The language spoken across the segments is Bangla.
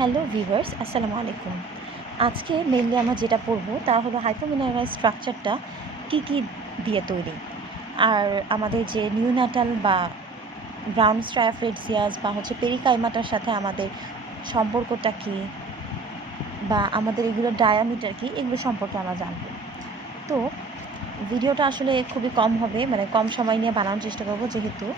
হ্যালো ভিউয়ার্স, আসসালামু আলাইকুম। আজকে মেইনলি আমরা যেটা পড়বো তা হলো হাইপোমিনারাল স্ট্রাকচারটা কী দিয়ে তৈরি, আর আমাদের যে নিউনাটাল বা গ্রাউন্ড স্ট্রায়াফ্রেডসিয়াস বা পেরিকাইমাটার সাথে আমাদের সম্পর্কটা কী, বা আমাদের এগুলোর ডায়ামিটার কী, এগুলো সম্পর্কে আমরা জানবো। তো ভিডিওটা আসলে খুবই কম হবে, মানে কম সময় নিয়ে বানানোর চেষ্টা করবো, যেহেতু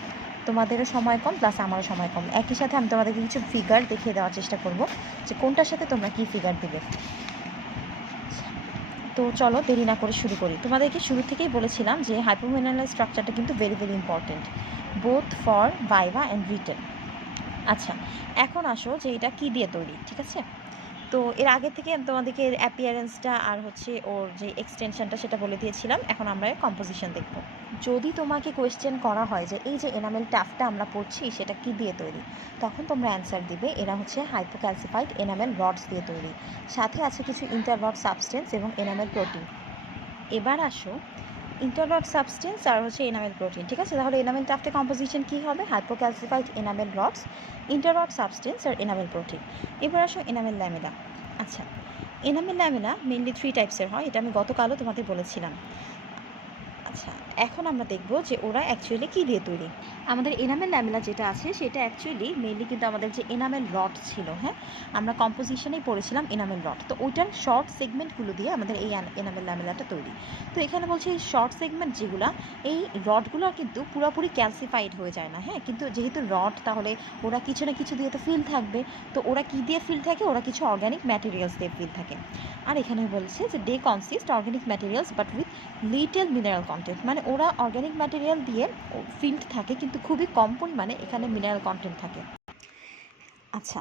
তোমাদেরও সময় কম প্লাস আমারও সময় কম। একই সাথে আমি তোমাদেরকে কিছু ফিগার দেখিয়ে দেওয়ার চেষ্টা করবো যে কোনটার সাথে তোমরা কী ফিগার দিবে। তো চলো দেরি না করে শুরু করি। তোমাদেরকে শুরু থেকেই বলেছিলাম যে হাইপোমিনারাল স্ট্রাকচারটা কিন্তু very very important, both for viva and written. আচ্ছা, এখন আসো যে এটা কী দিয়ে তৈরি, ঠিক আছে? তো এর আগে থেকে আমি তোমাদেরকে এর অ্যাপিয়ারেন্সটা আর ওর যে এক্সটেনশনটা সেটা বলে দিয়েছিলাম। এখন আমরা এর কম্পোজিশন দেখব। যদি তোমাকে কোয়েশ্চেন করা হয় যে এই যে এনামেল টাফটা আমরা পড়ছি সেটা কী দিয়ে তৈরি, তখন তোমরা অ্যান্সার দিবে এরা হচ্ছে হাইপোক্যালসিফাইড এনামেল রডস দিয়ে তৈরি, সাথে আছে কিছু ইন্টাররড সাবস্টেন্স এবং এনামেল প্রোটিন। এবার আসো ইন্টাররড সাবস্টেন্স আর এনামেল প্রোটিন, ঠিক আছে? তাহলে এনামেল টাফটে কম্পোজিশন কী হবে? হাইপোক্যালসিফাইড এনামেল রডস, ইন্টাররড সাবস্টেন্স আর এনামেল প্রোটিন। এবার আসো এনামেল ল্যামেলা। আচ্ছা, এনামেল ল্যামেলা মেনলি 3 টাইপসের হয়, এটা আমি গতকালও তোমাদের বলেছিলাম। আচ্ছা, এখন আমরা দেখব যে ওরা অ্যাকচুয়ালি কী দিয়ে তৈরি। আমাদের এনামেল ল্যামেলা যেটা আছে সেটা অ্যাকচুয়ালি মেনলি কিন্তু আমাদের যে এনামেল রড ছিল, হ্যাঁ, আমরা কম্পোজিশনেই পড়েছিলাম এনামেল রড, তো ওইটার শর্ট সেগমেন্টগুলো দিয়ে আমাদের এই এনামেল ল্যামেলাটা তৈরি। তো এখানে বলছে এই শর্ট সেগমেন্ট যেগুলো, এই রডগুলো কিন্তু পুরোপুরি ক্যালসিফাইড হয়ে যায় না, হ্যাঁ, কিন্তু যেহেতু রড তাহলে ওরা কিছু না কিছু দিয়ে তো ফিল থাকবে। তো ওরা কী দিয়ে ফিল থাকে? ওরা কিছু অর্গ্যানিক ম্যাটেরিয়ালস দিয়ে ফিল থাকে। আর এখানে বলছে যে they consist organic materials but with little mineral content, মানে ওরা অর্গ্যানিক ম্যাটেরিয়াল দিয়ে ফিল্ড থাকে কিন্তু খুবই কম পরিমাণে এখানে মিনারেল কন্টেন্ট থাকে। আচ্ছা,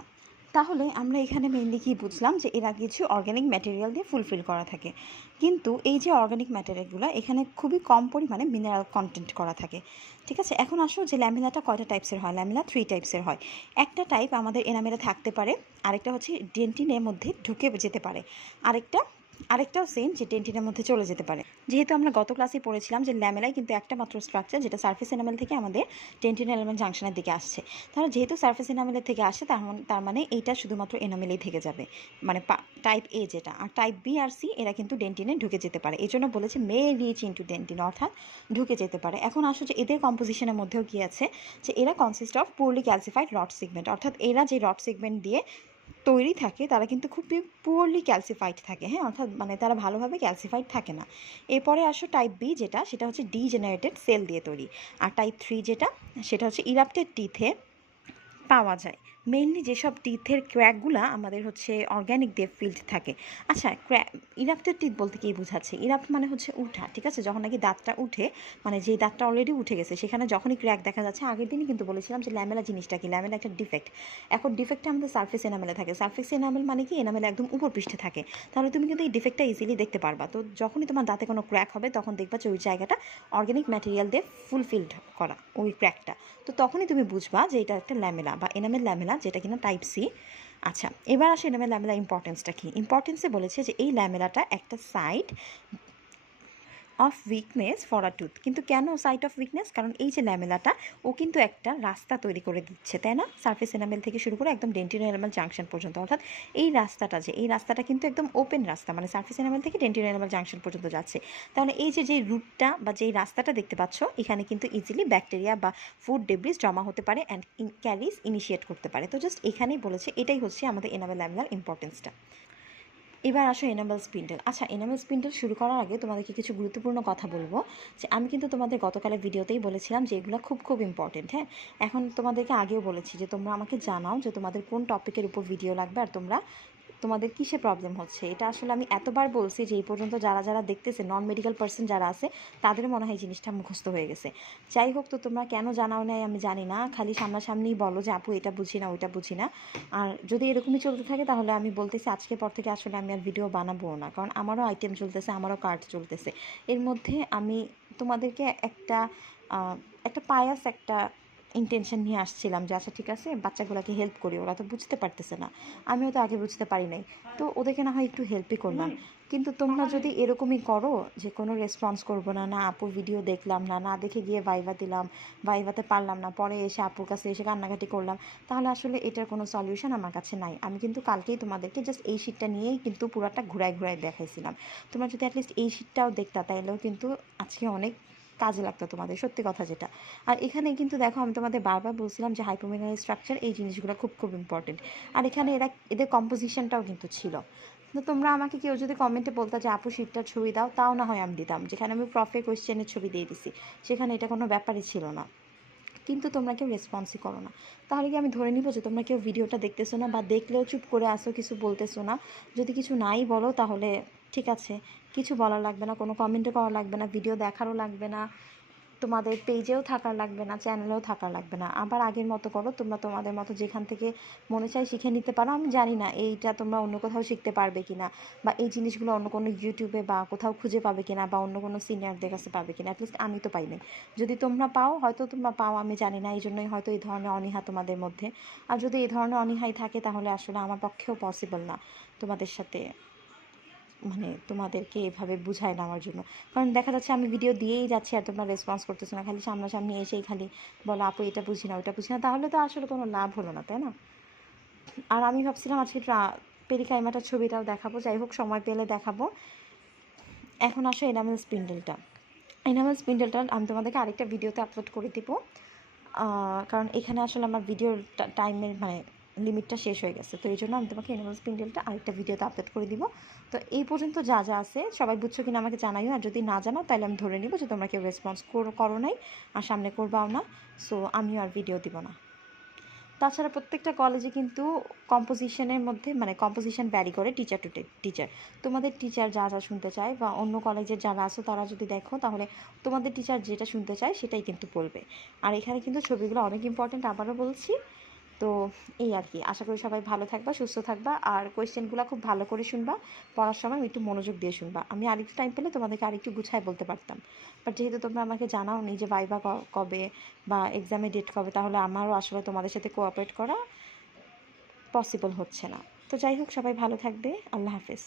তাহলে আমরা এখানে মেইনলি কী বুঝলাম যে এরা কিছু অর্গ্যানিক ম্যাটেরিয়াল দিয়ে ফুলফিল করা থাকে, কিন্তু এই যে অর্গ্যানিক ম্যাটেরিয়ালগুলো এখানে খুবই কম পরিমাণে মিনারেল কন্টেন্ট করা থাকে, ঠিক আছে? এখন আসো যে ল্যামেলাটা কয়টা টাইপসের হয়? ল্যামেলা 3 টাইপসের হয়। একটা টাইপ আমাদের এনামেলে থাকতে পারে, আরেকটা হচ্ছে ডেন্টিনের মধ্যে ঢুকে যেতে পারে, আরেকটাও সেম যে ডেন্টিনের মধ্যে চলে যেতে পারে। যেহেতু আমরা গত ক্লাসে পড়েছিলাম যে ল্যামেলাই কিন্তু একটা মাত্র স্ট্রাকচার যেটা সারফেস এনামেল থেকে আমাদের ডেন্টিন এলিমেন্ট জাংশনের দিকে আসছে। তাহলে যেহেতু সারফেস এনামেলের থেকে আসে তার মানে এইটা শুধুমাত্র এনামেলেই থেকে যাবে, মানে টাইপ এ যেটা। আর টাইপ বি আর সি এরা কিন্তু ডেন্টিনে ঢুকে যেতে পারে, এই জন্য বলেছে মে রিচ ইন্টু ডেন্টিন, অর্থাৎ ঢুকে যেতে পারে। এখন আসো যে এদের কম্পোজিশনের মধ্যেও কী আছে, যে এরা consist of পুরলি calcified rod segment, অর্থাৎ এরা যে রড সেগমেন্ট দিয়ে তৈরি থাকে তারা কিন্তু খুবই পুয়ারলি ক্যালসিফাইড থাকে, হ্যাঁ, অর্থাৎ মানে তারা ভালোভাবে ক্যালসিফাইড থাকে না। এরপরে আসো টাইপ বি যেটা, সেটা হচ্ছে ডিজেনারেটেড সেল দিয়ে তৈরি। আর টাইপ 3 যেটা, সেটা হচ্ছে ইরাপ্টেড টিথে পাওয়া যায়। মেইনলি যেসব টিথের ক্র্যাকগুলো আমাদের অর্গ্যানিক দিয়ে ফিল্ড থাকে। আচ্ছা, ইরাপ্টেড টিথ বলতে কী বোঝাচ্ছে? ইরাপ্ট মানে হচ্ছে উঠা, ঠিক আছে? যখন নাকি দাঁতটা উঠে, মানে যেই দাঁতটা অলরেডি উঠে গেছে সেখানে যখনই ক্র্যাক দেখা যাচ্ছে। আগের দিনই কিন্তু বলেছিলাম যে ল্যামেলা জিনিসটা কি, ল্যামেলা একটা ডিফেক্ট। এখন ডিফেক্টটা আমাদের সারফেস এনামেলে থাকে। সারফেস এনামেল মানে কি? এনামেল একদম উপর পৃষ্ঠে থাকে। তাহলে তুমি কিন্তু এই ডিফেক্টটা ইজিলি দেখতে পারবা। তো যখনই তোমার দাঁতে কোনো ক্র্যাক হবে তখন দেখবা যে ওই জায়গাটা অর্গ্যানিক ম্যাটেরিয়াল দিয়ে ফুলফিলড করা, ওই ক্র্যাকটা। তো তখনই তুমি বুঝবা যে এটা একটা ল্যামেলা বা এনামেল ল্যামেলা, যেটা কিনা টাইপ সি। আচ্ছা, এবার আসে এনামেল ল্যামেলা ইম্পর্টেন্সটা কী। ইম্পর্টেন্সে বলেছে যে এই ল্যামেলাটা একটা site of weakness for a tooth. কিন্তু কেন সাইট অফ উইকনেস? কারণ এই যে ল্যামেলাটা ও কিন্তু একটা রাস্তা তৈরি করে দিচ্ছে, তাই না? সারফেস এনামেল থেকে শুরু করে একদম ডেন্টিনো এনামেল জাংশন পর্যন্ত, অর্থাৎ এই রাস্তাটা কিন্তু একদম ওপেন রাস্তা, মানে সারফেস এনামেল থেকে ডেন্টিনো এনামেল জাংশন পর্যন্ত যাচ্ছে। তাহলে এই যে রুটটা বা যেই রাস্তাটা দেখতে পাচ্ছ, এখানে কিন্তু ইজিলি ব্যাকটেরিয়া বা ফুড ডেব্রিস জমা হতে পারে অ্যান্ড ক্যারিজ ইনিশিয়েট করতে পারে। তো জাস্ট এখানেই বলেছে, এটাই হচ্ছে আমাদের এনামেল ল্যামেলার ইম্পর্টেন্সটা। এবার আসো এনামেল স্পিন্ডেল। আচ্ছা, এনামেল স্পিন্ডেল শুরু করার আগে তোমাদেরকে কিছু গুরুত্বপূর্ণ কথা বলবো, যে আমি কিন্তু তোমাদের গতকালের ভিডিওতেই বলেছিলাম যে এগুলো খুব খুব ইম্পর্টেন্ট, হ্যাঁ। এখন তোমাদেরকে আগেও বলেছি যে তোমরা আমাকে জানাও যে তোমাদের কোন টপিকের উপর ভিডিও লাগবে আর তোমাদের কিসে প্রবলেম হচ্ছে। এটা আসলে আমি এতবার বলছি যে এই পর্যন্ত যারা দেখতেছে, নন মেডিকেল পার্সন যারা আছে, তাদের মনে হয় জিনিসটা মুখস্থ হয়ে গেছে। যাই হোক, তো তোমরা কেন জানাও নাই আমি জানি না, খালি সামনাসামনিই বলো যে আপু এটা বুঝি না, ওইটা বুঝি না। আর যদি এরকমই চলতে থাকে তাহলে আমি বলতেছি আজকের পর থেকে আসলে আমি আর ভিডিও বানাবো না, কারণ আমারও আইটেম চলতেছে, আমারও কার্ড চলতেছে। এর মধ্যে আমি তোমাদেরকে একটা পায়াস একটা ইন্টেনশন নিয়ে আসছিলাম যে আচ্ছা ঠিক আছে বাচ্চাগুলোকে হেল্প করি, ওরা তো বুঝতে পারতেছে না, আমিও তো আগে বুঝতে পারি নাই, তো ওদেরকে না হয় একটু হেল্পই করলাম। কিন্তু তোমরা যদি এরকমই করো যে কোনো রেসপন্স করবো না, না আপুর ভিডিও দেখলাম না, না দেখে গিয়ে ভাইভা দিলাম, ভাইভাতে পারলাম না, পরে এসে আপুর কাছে এসে কান্নাকাটি করলাম, তাহলে আসলে এটার কোনো সলিউশন আমার কাছে নাই। আমি কিন্তু কালকেই তোমাদেরকে জাস্ট এই শীটটা নিয়েই কিন্তু পুরাটা ঘুরায় ঘুরায় দেখাইছিলাম। তোমরা যদি অ্যাটলিস্ট এই শীটটাও দেখতা তাইলেও কিন্তু আজকে অনেক কাজে লাগতো তোমাদের, সত্যি কথা যেটা। আর এখানে কিন্তু দেখো আমি তোমাদের বারবার বলছিলাম যে হাইপোমিনাল স্ট্রাকচার এই জিনিসগুলো খুব খুব ইম্পর্টেন্ট। আর এখানে এদের কম্পোজিশনটাও কিন্তু ছিল। তো তোমরা আমাকে কেউ যদি কমেন্টে বলতো যে আপু শিটটার ছবি দাও, তাও না হয় আমি দিতাম, যেখানে আমি প্রফে কোয়েশ্চেনের ছবি দিয়ে দিছি, সেখানে এটা কোনো ব্যাপারই ছিল না। কিন্তু তোমরা কেউ রেসপন্সই করো না, তাহলে কি আমি ধরে নিব যে তোমরা কেউ ভিডিওটা দেখতেছো না, বা দেখলেও চুপ করে আসো, কিছু বলতেছো না? যদি কিছু নাই বলো তাহলে ঠিক আছে, কিছু বলার লাগবে না, কোনো কমেন্টও করা লাগবে না, ভিডিও দেখারও লাগবে না, তোমাদের পেজেও থাকার লাগবে না, চ্যানেলেও থাকার লাগবে না। আবার আগের মতো করো, তোমরা তোমাদের মতো যেখান থেকে মনে চাই শিখে নিতে পারো। আমি জানি না এইটা তোমরা অন্য কোথাও শিখতে পারবে কিনা, বা এই জিনিসগুলো অন্য কোনো ইউটিউবে বা কোথাও খুঁজে পাবে কিনা, বা অন্য কোনো সিনিয়রদের কাছে পাবে কিনা। অ্যাটলিস্ট আমি তো পাই নাই। যদি তোমরা পাও, হয়তো তোমরা পাও, আমি জানি না, এই জন্যই হয়তো এই ধরনের অনীহা তোমাদের মধ্যে। আর যদি এই ধরনের অনীহাই থাকে তাহলে আসলে আমার পক্ষেও পসিবল না তোমাদের সাথে, মানে তোমাদেরকে এভাবে বুঝায় নেওয়ার জন্য। কারণ দেখা যাচ্ছে আমি ভিডিও দিয়েই যাচ্ছি আর তোমরা রেসপন্স করতেছো না, খালি সামনাসামনি এসেই খালি বলো আপু এটা বুঝি না, ওইটা বুঝি না, তাহলে তো আসলে কোনো লাভ হলো না, তাই না? আর আমি ভাবছিলাম আজকে পেরিকাইমাটার ছবিটাও দেখাবো, যাই হোক সময় পেলে দেখাবো। এখন আসো এনামেল স্পিন্ডেলটা। এনামেল স্পিন্ডেলটা আমি তোমাদেরকে আরেকটা ভিডিওতে আপলোড করে দিব, কারণ এখানে আসলে আমার ভিডিওর টাইমের মানে লিমিটটা শেষ হয়ে গেছে, তো এই জন্য আমি তোমাকে এনিমাল স্পিন্ডেলটা আরেকটা ভিডিওতে আপলোড করে দিব। তো এই পর্যন্ত যা যা আছে সবাই বুঝছো কিনা আমাকে জানাইও, আর যদি না জানাও তাহলে আমি ধরে নিব যে তোমরা কেউ রেসপন্স করো নাই আর সামনে করবাও না, সো আমিও আর ভিডিও দিব না। তাছাড়া প্রত্যেকটা কলেজে কিন্তু কম্পোজিশনের মধ্যে মানে কম্পোজিশন ভ্যারি করে টিচার টু টিচার। তোমাদের টিচার যা যা শুনতে চায়, বা অন্য কলেজের যারা আছো তারা যদি দেখো, তাহলে তোমাদের টিচার যেটা শুনতে চায় সেটাই কিন্তু বলবে। আর এখানে কিন্তু ছবিগুলো অনেক ইম্পর্টেন্ট, আবারও বলছি। তো এই আর কি, আশা করি সবাই ভালো থাকবা, সুস্থ থাকবা, আর কোয়েশ্চেনগুলো খুব ভালো করে শুনবা, পড়ার সময় একটু মনোযোগ দিয়ে শুনবা। আমি আরেকটু টাইম পেলে তোমাদেরকে আরেকটু গুছায় বলতে পারতাম, বাট যেহেতু তোমরা আমাকে জানাও নি যে ভাইভা কবে বা এক্সামের ডেট কবে, তাহলে আমারও আসলে তোমাদের সাথে কোঅপারেট করা পসিবল হচ্ছে না। তো যাই হোক, সবাই ভালো থাকবে, আল্লাহ হাফেজ।